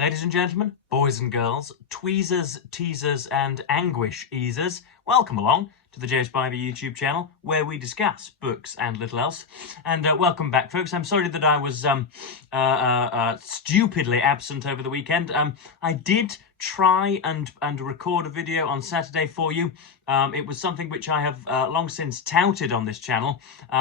Ladies and gentlemen, boys and girls, tweezers, teasers and anguish easers, welcome along to the James Spivey YouTube channel where we discuss books and little else. And welcome back, folks. I'm sorry that I was stupidly absent over the weekend. I did try and record a video on Saturday for you. It was something which I have long since touted on this channel,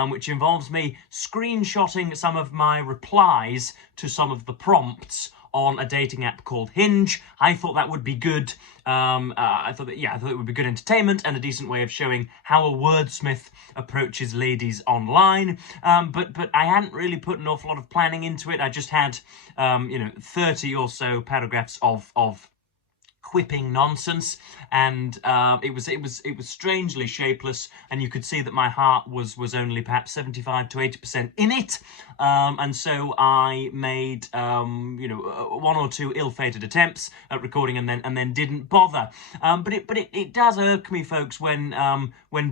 which involves me screenshotting some of my replies to some of the prompts on a dating app called Hinge. I thought that would be good. I thought it would be good entertainment and a decent way of showing how a wordsmith approaches ladies online. But I hadn't really put an awful lot of planning into it. I just had 30 or so paragraphs of quipping nonsense, and it was strangely shapeless, and you could see that my heart was only perhaps 75 to 80% in it, and so I made one or two ill-fated attempts at recording and then didn't bother. But it does irk me, folks, when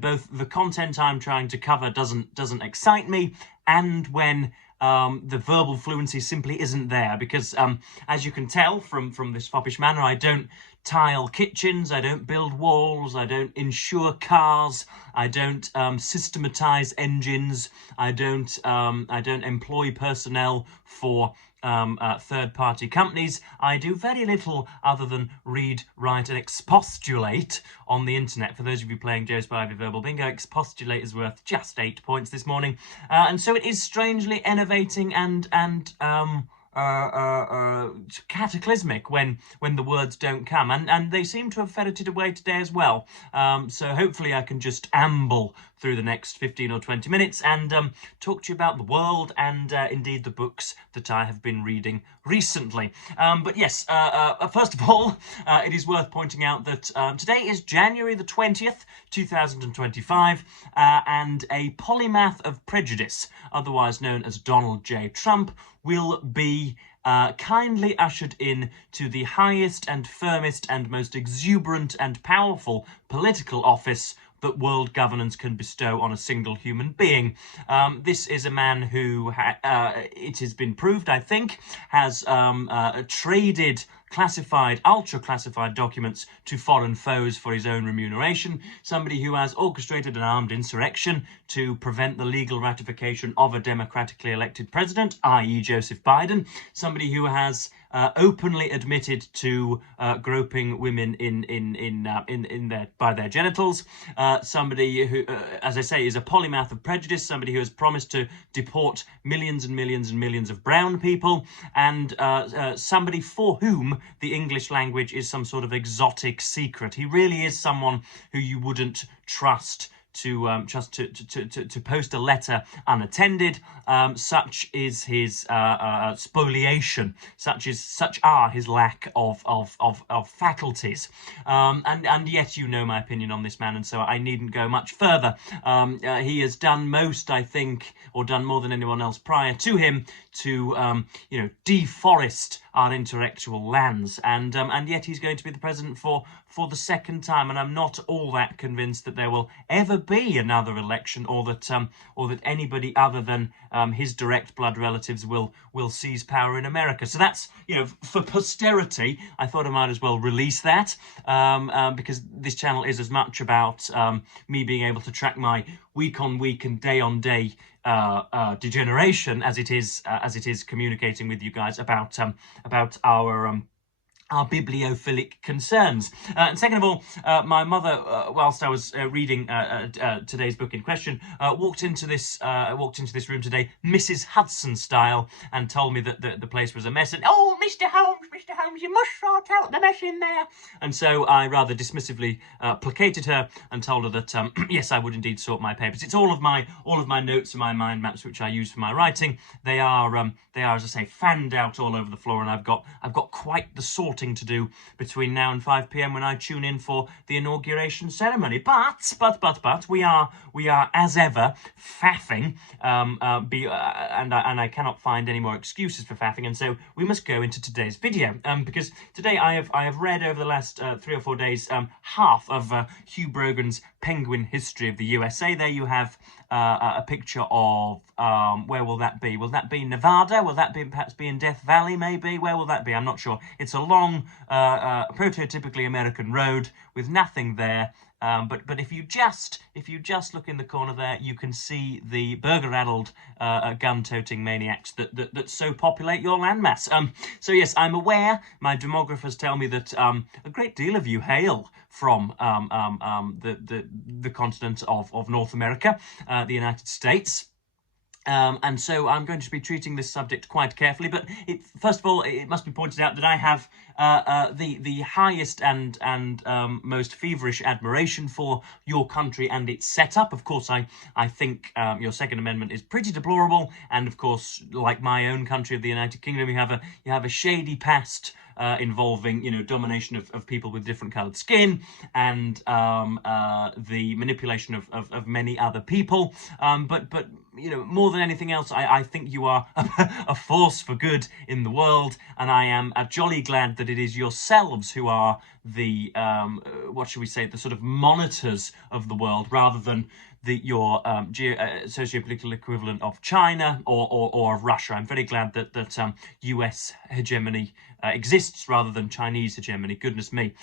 both the content I'm trying to cover doesn't excite me, and when the verbal fluency simply isn't there, because as you can tell from this foppish manner, I don't tile kitchens, I don't build walls, I don't insure cars, I don't systematize engines, I don't employ personnel for third-party companies. I do very little other than read, write and expostulate on the internet. For those of you playing Joe Spivey Verbal Bingo, expostulate is worth just 8 points this morning. And so it is strangely enervating and cataclysmic when the words don't come, and they seem to have ferreted away today as well. So hopefully I can just amble through the next 15 or 20 minutes and talk to you about the world and indeed the books that I have been reading recently. But yes, first of all, it is worth pointing out that today is January the 20th, 2025, and a polymath of prejudice, otherwise known as Donald J. Trump, will be kindly ushered in to the highest and firmest and most exuberant and powerful political office that world governance can bestow on a single human being. This is a man who, it has been proved, I think, has traded classified, ultra-classified documents to foreign foes for his own remuneration, somebody who has orchestrated an armed insurrection to prevent the legal ratification of a democratically elected president, i.e. Joseph Biden, somebody who has openly admitted to groping women by their genitals, somebody who, as I say, is a polymath of prejudice, somebody who has promised to deport millions and millions and millions of brown people, and somebody for whom the English language is some sort of exotic secret. He really is someone who you wouldn't trust to post a letter unattended. Such is his spoliation. Such are his lack of faculties. And yet you know my opinion on this man, and so I needn't go much further. He has done most, I think, or done more than anyone else prior to him, to deforest our intellectual lands, and yet he's going to be the president for the second time, and I'm not all that convinced that there will ever be another election, or that anybody other than his direct blood relatives will seize power in America. So that's, for posterity, I thought I might as well release that, because this channel is as much about me being able to track my week-on-week and day-on-day degeneration as it is communicating with you guys about our bibliophilic concerns. And second of all, my mother, whilst I was reading today's book in question, walked into this room today, Mrs. Hudson style, and told me that the place was a mess. And oh, Mr. Holmes, you must sort out the mess in there. And so I rather dismissively placated her and told her that yes, I would indeed sort my papers. It's all of my notes and my mind maps which I use for my writing. They are, as I say, fanned out all over the floor, and I've got quite the sorting to do between now and 5 p.m. when I tune in for the inauguration ceremony. But we are as ever faffing, and I cannot find any more excuses for faffing, and so we must go into today's video, because today I have read over the last 3 or 4 days half of Hugh Brogan's Penguin History of the USA. There you have a picture of, where will that be? Will that be Nevada? Will that be perhaps be in Death Valley, maybe? Where will that be? I'm not sure. It's a long, prototypically American road with nothing there. But if you just look in the corner there, you can see the burger-addled, gun-toting maniacs that so populate your landmass. So yes, I'm aware. My demographers tell me that a great deal of you hail from the continent of North America, the United States. And so I'm going to be treating this subject quite carefully. But first of all, it must be pointed out that I have the highest and most feverish admiration for your country and its setup. Of course, I think your Second Amendment is pretty deplorable, and of course, like my own country of the United Kingdom, you have a shady past. Involving, domination of people with different coloured skin and the manipulation of many other people. But more than anything else, I think you are a force for good in the world, and I am jolly glad that it is yourselves who are the, what shall we say, the sort of monitors of the world, rather than your socio-political equivalent of China or of Russia. I'm very glad that US hegemony exists rather than Chinese hegemony. Goodness me.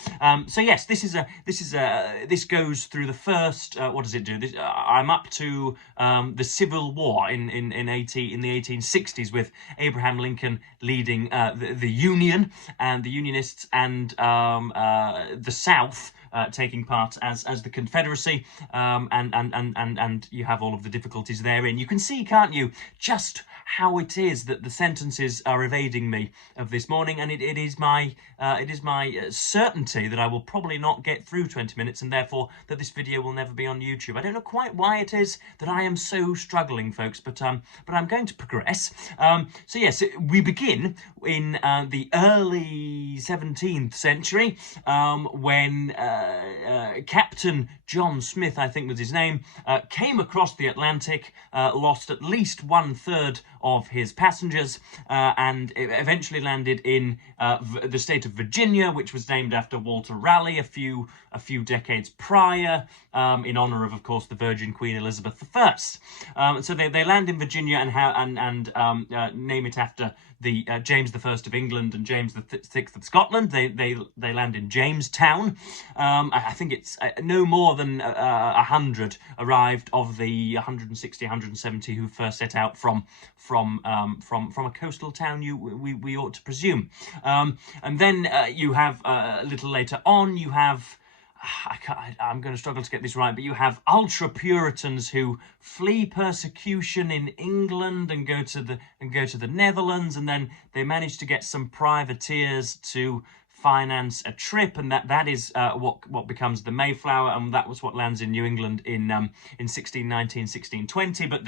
So yes, this goes through the first. What does it do? I'm up to the Civil War in the 1860s, with Abraham Lincoln leading the Union and the Unionists, and the South taking part as the Confederacy, and you have all of the difficulties therein. You can see, can't you, just how it is that the sentences are evading me of this morning, and it is my certainty that I will probably not get through 20 minutes, and therefore that this video will never be on YouTube. I don't know quite why it is that I am so struggling, folks, but I'm going to progress. So yes, we begin in the early 17th century, when Captain John Smith, I think was his name, came across the Atlantic, lost at least 1/3 of his passengers, and eventually landed in the state of Virginia, which was named after Walter Raleigh a few decades prior, in honor of course, the Virgin Queen Elizabeth I. So they land in Virginia and name it after the James I of England and James VI of Scotland. They land in Jamestown. I think it's no more than 100 arrived of the 160, 170 who first set out from a coastal town. We ought to presume. And then you have a little later on, you have. I'm going to struggle to get this right, but you have ultra-Puritans who flee persecution in England and go to the Netherlands, and then they manage to get some privateers to finance a trip, and that is what becomes the Mayflower, and that was what lands in New England in 1619, 1620. But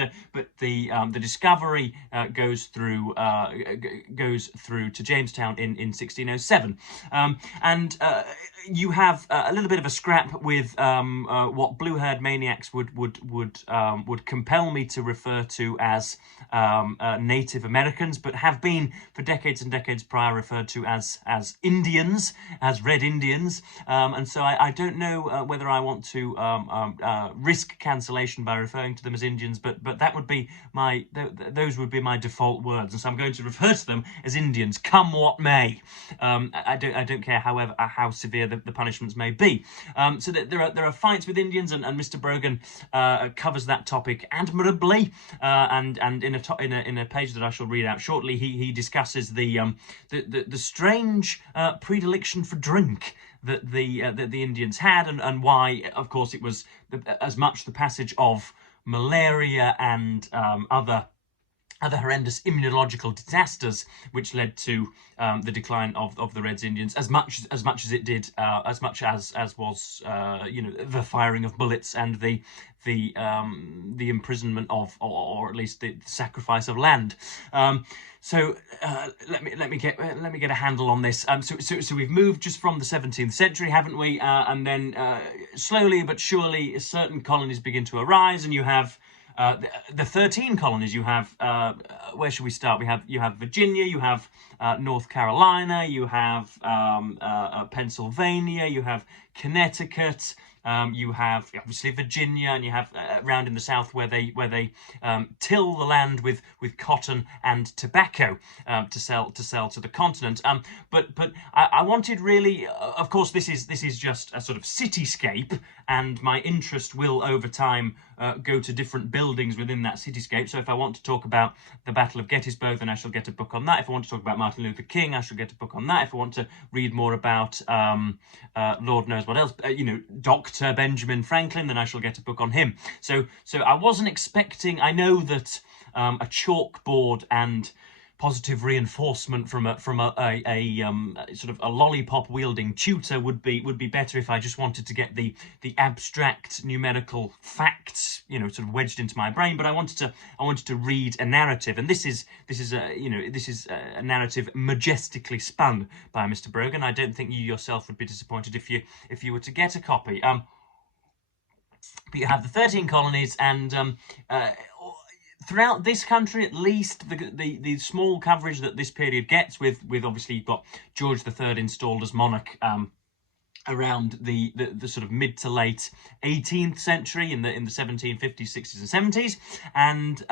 the discovery goes through to Jamestown in 1607, and you have a little bit of a scrap with what blue-haired maniacs would compel me to refer to as Native Americans, but have been for decades and decades prior referred to as Indians, as Red Indians, and so I don't know whether I want to risk cancellation by referring to them as Indians, but that would be those would be my default words, and so I'm going to refer to them as Indians, come what may. I don't care, however, how severe the punishments may be. So that there are fights with Indians, and Mr. Brogan covers that topic admirably, and in a page that I shall read out shortly, he discusses the strange predilection for drink that the Indians had, and why, of course, it was as much the passage of malaria and other horrendous immunological disasters which led to the decline of the Red Indians, as much as it did, as much as was the firing of bullets and the imprisonment of, or at least the sacrifice of land. So let me get a handle on this. So we've moved just from the 17th century, haven't we? And then slowly but surely, certain colonies begin to arise, and you have the 13 colonies. You have where should we start? You have Virginia, you have North Carolina, you have Pennsylvania, you have Connecticut. You have obviously Virginia, and you have around in the South where they till the land with cotton and tobacco to sell to the continent. But I wanted really, of course, this is just a sort of cityscape, and my interest will over time go to different buildings within that cityscape. So if I want to talk about the Battle of Gettysburg, then I shall get a book on that. If I want to talk about Martin Luther King, I shall get a book on that. If I want to read more about Lord knows what else, Dr. Benjamin Franklin, then I shall get a book on him. So I wasn't expecting. I know that a chalkboard and positive reinforcement from a sort of a lollipop wielding tutor would be better if I just wanted to get the abstract numerical facts, sort of wedged into my brain. But I wanted to read a narrative, and this is a narrative majestically spun by Mr. Brogan. I don't think you yourself would be disappointed if you were to get a copy. But you have the 13 colonies, and throughout this country, at least, the small coverage that this period gets, with obviously you've got George III installed as monarch around the sort of mid to late 18th century, in the 1750s, 60s, and 70s, and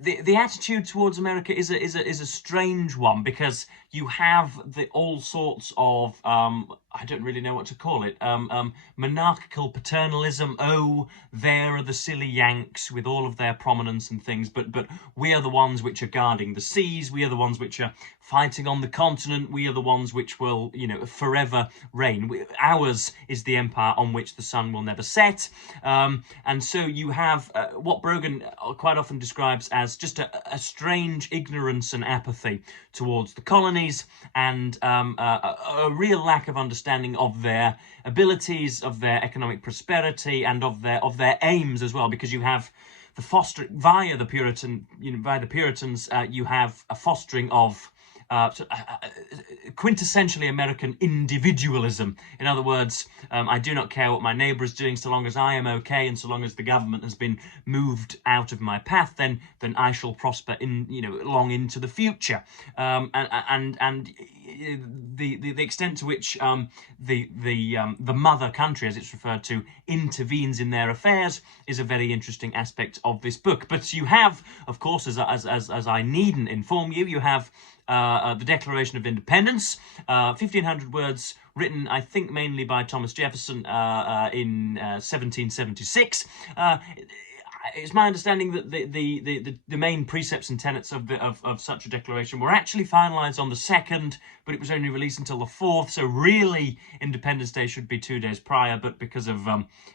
the attitude towards America is a strange one, because you have all sorts of I don't really know what to call it, monarchical paternalism. Oh, there are the silly Yanks with all of their prominence and things, but we are the ones which are guarding the seas. We are the ones which are fighting on the continent. We are the ones which will, forever reign. Ours is the empire on which the sun will never set. And so you have what Brogan quite often describes as just a strange ignorance and apathy towards the colonies, and a real lack of understanding of their abilities, of their economic prosperity, and of their aims as well, because you have the fostering via the Puritans. You have a fostering of quintessentially American individualism. In other words, I do not care what my neighbour is doing so long as I am okay, and so long as the government has been moved out of my path, then I shall prosper long into the future. And the extent to which the mother country, as it's referred to, intervenes in their affairs is a very interesting aspect of this book. But you have, of course, as I needn't inform you, you have the Declaration of Independence, 1,500 words, written, I think, mainly by Thomas Jefferson in 1776. It's my understanding that the main precepts and tenets of such a declaration were actually finalised on the 2nd, but it was only released until the 4th. So really, Independence Day should be 2 days prior, but because of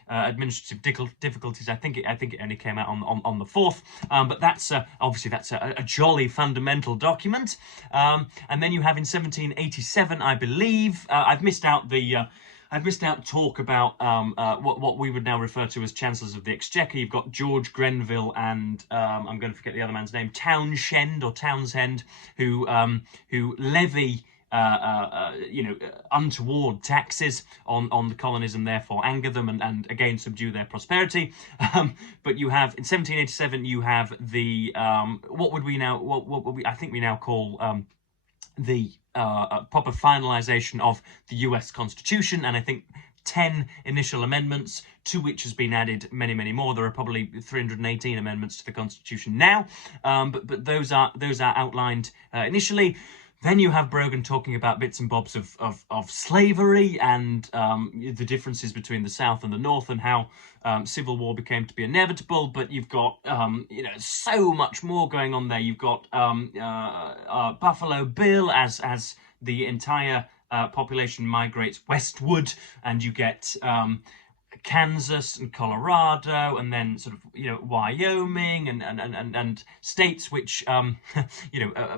administrative difficulties, I think it only came out on the 4th. But that's obviously that's a jolly fundamental document. And then you have in 1787, I believe, I've missed out talk about what we would now refer to as Chancellors of the Exchequer. You've got George Grenville and I'm going to forget the other man's name, Townsend, who levy untoward taxes on the colonies, and therefore anger them and again subdue their prosperity. But you have in 1787 you have the I think we now call the proper finalisation of the US Constitution, and I think 10 initial amendments, to which has been added many, many more. There are probably 318 amendments to the Constitution now, but those are outlined initially. Then you have Brogan talking about bits and bobs of slavery and the differences between the South and the North, and how civil war became to be inevitable. But you've got so much more going on there. You've got Buffalo Bill as the entire population migrates westward, and you get Kansas and Colorado, and then sort of Wyoming and states which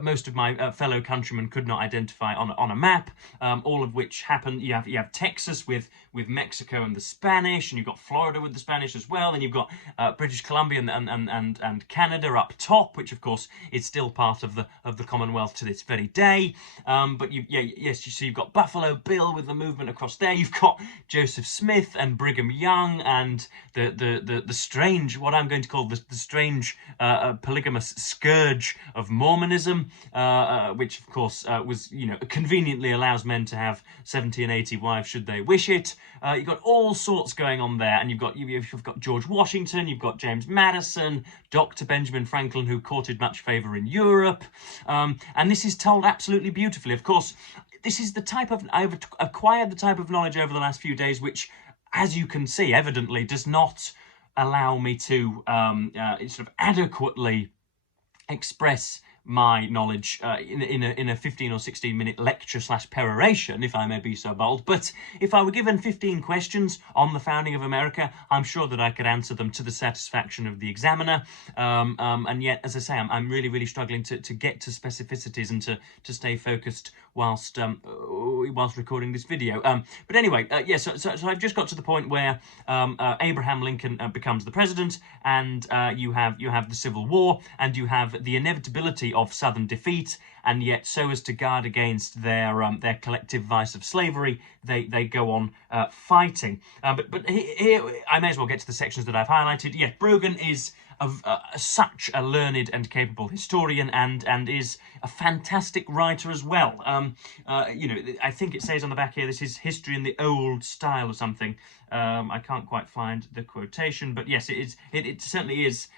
most of my fellow countrymen could not identify on a map, all of which happen. You have Texas with Mexico and the Spanish, and you've got Florida with the Spanish as well, and you've got British Columbia and Canada up top, which of course is still part of the Commonwealth to this very day. But you've got Buffalo Bill with the movement across there. You've got Joseph Smith and Brigham Brigham Young and the strange, what I'm going to call the strange polygamous scourge of Mormonism, which of course was, conveniently allows men to have 70 and 80 wives should they wish it. You've got all sorts going on there, and you've got George Washington, you've got James Madison, Dr. Benjamin Franklin, who courted much favour in Europe, and this is told absolutely beautifully. Of course, this is I've acquired the type of knowledge over the last few days which, as you can see, evidently does not allow me to sort of adequately express my knowledge in a 15 or 16 minute lecture / peroration, if I may be so bold. But if I were given 15 questions on the founding of America, I'm sure that I could answer them to the satisfaction of the examiner. And yet, as I say, I'm really, really struggling to get to specificities and to stay focused whilst recording this video. But anyway, so I've just got to the point where Abraham Lincoln becomes the president, and you have the Civil War, and you have the inevitability of Southern defeat, and yet so as to guard against their collective vice of slavery, they go on fighting. But here I may as well get to the sections that I've highlighted. Yeah, Brogan is such a learned and capable historian, and is a fantastic writer as well. I think it says on the back here, this is history in the old style or something. I can't quite find the quotation, but yes, it certainly is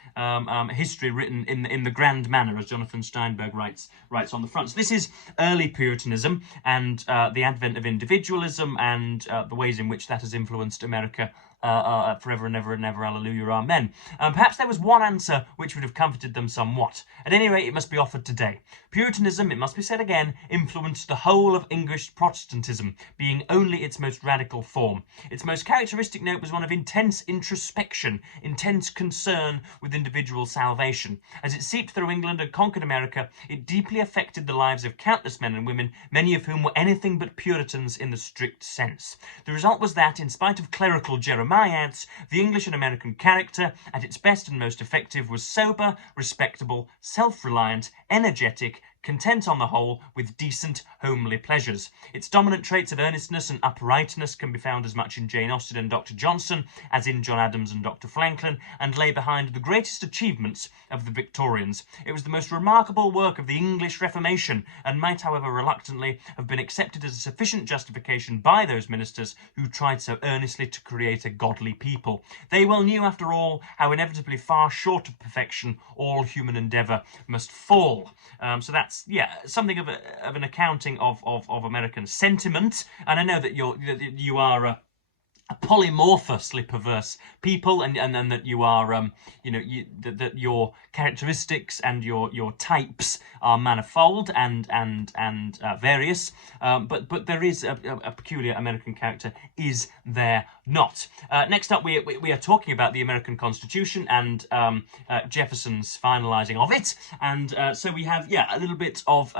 history written in the grand manner, as Jonathan Steinberg writes on the front. So this is early Puritanism and the advent of individualism and the ways in which that has influenced America forever and ever and ever, hallelujah, amen. Perhaps there was one answer which would have comforted them somewhat. At any rate, it must be offered today. Puritanism, it must be said again, influenced the whole of English Protestantism, being only its most radical form. Its most characteristic note was one of intense introspection, intense concern with individual salvation. As it seeped through England and conquered America, it deeply affected the lives of countless men and women, many of whom were anything but Puritans in the strict sense. The result was that, in spite of clerical Jeremiads, the English and American character, at its best and most effective, was sober, respectable, self-reliant, energetic, content on the whole with decent, homely pleasures. Its dominant traits of earnestness and uprightness can be found as much in Jane Austen and Dr. Johnson as in John Adams and Dr. Franklin, and lay behind the greatest achievements of the Victorians. It was the most remarkable work of the English Reformation, and might, however reluctantly, have been accepted as a sufficient justification by those ministers who tried so earnestly to create a godly people. They well knew, after all, how inevitably far short of perfection all human endeavour must fall. So that's something of an accounting of American sentiment, and I know that you are a polymorphously perverse people, and that you are that your characteristics and your types are manifold and various, but there is a peculiar American character, is there not? Next up, we are talking about the American Constitution and Jefferson's finalising of it, and so we have a little bit of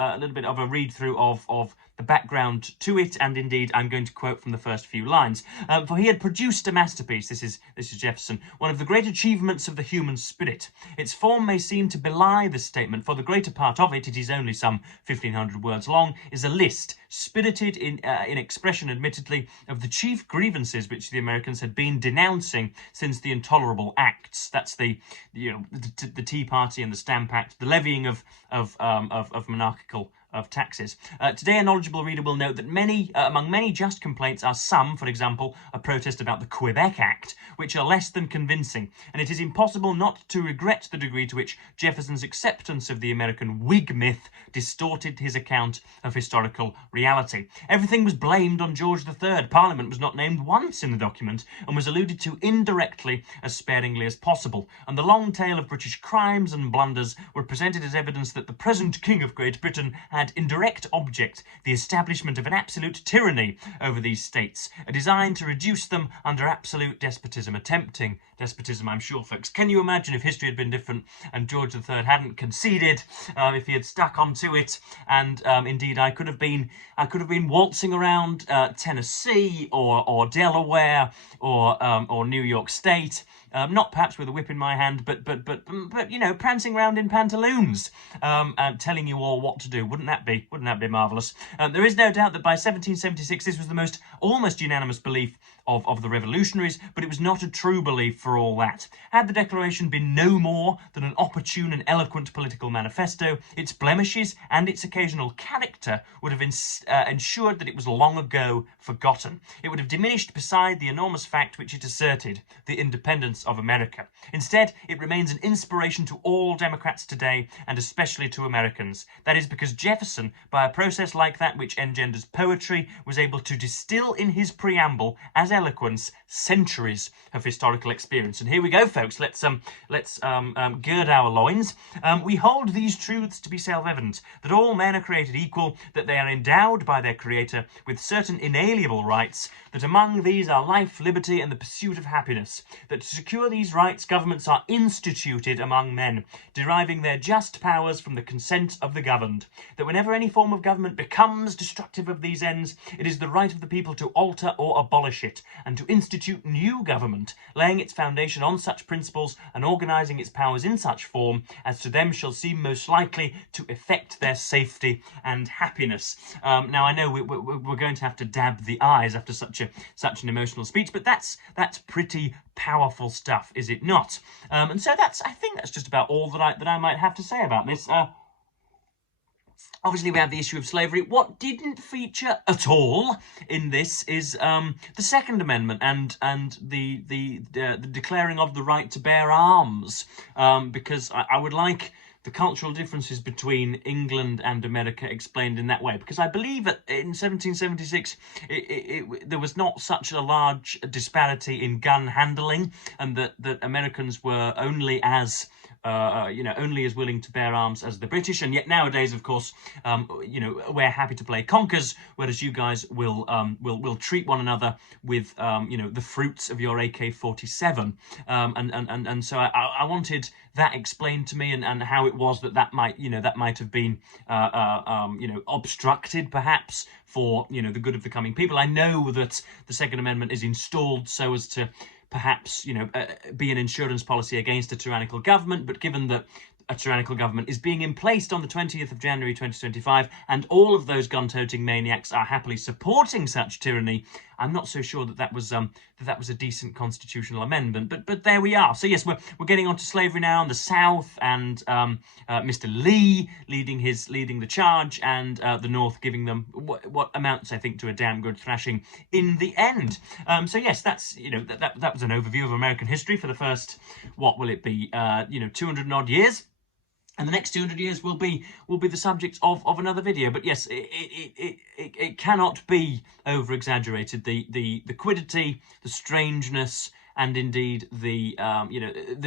a read through of the background to it, and indeed I'm going to quote from the first few lines. For he had produced a masterpiece, this is Jefferson, one of the great achievements of the human spirit. Its form may seem to belie this statement, for the greater part of it is only some 1,500 words long, is a list, spirited in expression admittedly, of the chief grievances which the Americans had been denouncing since the Intolerable Acts. That's the Tea Party and the Stamp Act, the levying of monarchical taxes. Today, a knowledgeable reader will note that among many just complaints are some, for example, a protest about the Quebec Act, which are less than convincing, and it is impossible not to regret the degree to which Jefferson's acceptance of the American Whig myth distorted his account of historical reality. Everything was blamed on George III. Parliament was not named once in the document, and was alluded to indirectly as sparingly as possible, and the long tale of British crimes and blunders were presented as evidence that the present King of Great Britain had in direct object the establishment of an absolute tyranny over these states, a design to reduce them under absolute despotism, attempting despotism, I'm sure, folks. Can you imagine if history had been different and George III hadn't conceded, if he had stuck onto it, and indeed I could have been waltzing around Tennessee or Delaware or New York State, not perhaps with a whip in my hand, but prancing around in pantaloons, telling you all what to do. Wouldn't that be marvellous? There is no doubt that by 1776 this was the almost unanimous belief of the revolutionaries, but it was not a true belief for all that. Had the Declaration been no more than an opportune and eloquent political manifesto, its blemishes and its occasional character would have ensured that it was long ago forgotten. It would have diminished beside the enormous fact which it asserted, the independence of America. Instead, it remains an inspiration to all Democrats today, and especially to Americans. That is because Jefferson, by a process like that which engenders poetry, was able to distill in his preamble as eloquence centuries of historical experience. And here we go, folks. Let's gird our loins. We hold these truths to be self-evident, that all men are created equal, that they are endowed by their Creator with certain inalienable rights, that among these are life, liberty, and the pursuit of happiness, that to secure these rights governments are instituted among men, deriving their just powers from the consent of the governed, that whenever any form of government becomes destructive of these ends, it is the right of the people to alter or abolish it, and to institute new government, laying its foundation on such principles and organising its powers in such form as to them shall seem most likely to effect their safety and happiness. Now I know we're going to have to dab the eyes after such an emotional speech, but that's pretty powerful stuff, is it not? And so I think that's just about all that I might have to say about this. Obviously, we have the issue of slavery. What didn't feature at all in this is the Second Amendment and the declaring of the right to bear arms, because I would like the cultural differences between England and America explained in that way, because I believe that in 1776 there was not such a large disparity in gun handling, and that Americans were only as only as willing to bear arms as the British. And yet nowadays, of course, we're happy to play conkers, whereas you guys will treat one another with the fruits of your AK-47. And so I wanted that explained to me, and how it was that might have been obstructed perhaps for the good of the coming people. I know that the Second Amendment is installed so as to perhaps be an insurance policy against a tyrannical government, but given that a tyrannical government is being emplaced on the 20th of January 2025, and all of those gun-toting maniacs are happily supporting such tyranny, I'm not so sure that was a decent constitutional amendment. But there we are. So yes, we're getting on to slavery now in the South, and Mr. Lee leading the charge, and the North giving them what amounts, I think, to a damn good thrashing in the end. So yes, that's that was an overview of American history for the first, what will it be, 200 and odd years. And the next 200 years will be the subject of another video. But yes, it cannot be over-exaggerated. The quiddity, the strangeness, and indeed the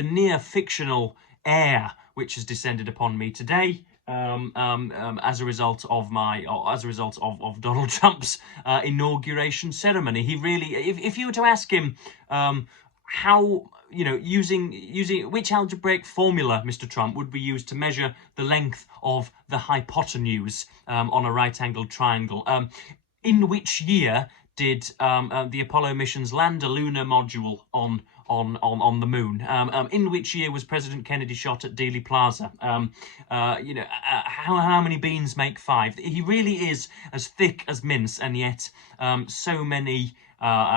near fictional air which has descended upon me today, as a result of Donald Trump's inauguration ceremony. He really, if you were to ask him how, using which algebraic formula, Mr. Trump, would we use to measure the length of the hypotenuse on a right-angled triangle? In which year did the Apollo missions land a lunar module on the moon? In which year was President Kennedy shot at Dealey Plaza? How many beans make five? He really is as thick as mince, and yet so many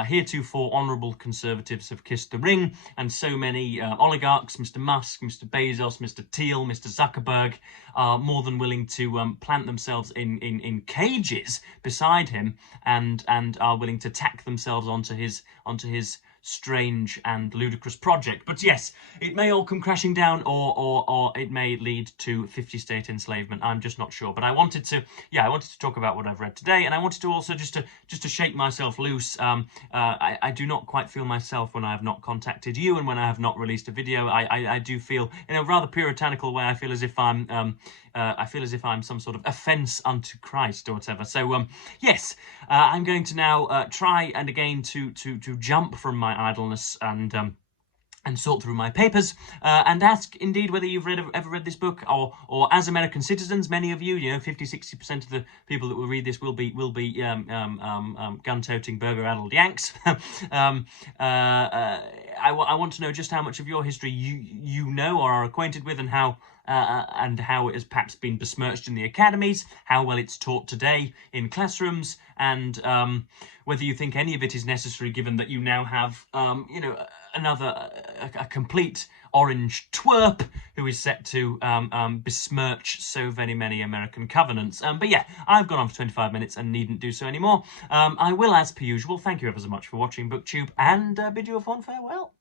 heretofore honourable conservatives have kissed the ring, and so many oligarchs, Mr. Musk, Mr. Bezos, Mr. Thiel, Mr. Zuckerberg, are more than willing to plant themselves in cages beside him, and are willing to tack themselves onto his strange and ludicrous project. But yes, it may all come crashing down, or it may lead to 50-state enslavement. I'm just not sure. But I wanted to talk about what I've read today, and I wanted to also just to shake myself loose. I do not quite feel myself when I have not contacted you, and when I have not released a video. I do feel, in a rather puritanical way, I feel as if I'm some sort of offence unto Christ or whatever. So yes, I'm going to now try and again to jump from my idleness and and sort through my papers, and ask indeed whether you've ever read this book, or as American citizens, many of you, 50-60% of the people that will read this will be gun-toting, burger-addled Yanks. I want to know just how much of your history you know or are acquainted with, and how it has perhaps been besmirched in the academies, how well it's taught today in classrooms, and whether you think any of it is necessary, given that you now have, a complete orange twerp who is set to besmirch so very many American covenants. But yeah, I've gone on for 25 minutes and needn't do so anymore. I will, as per usual, thank you ever so much for watching BookTube, and bid you a fond farewell.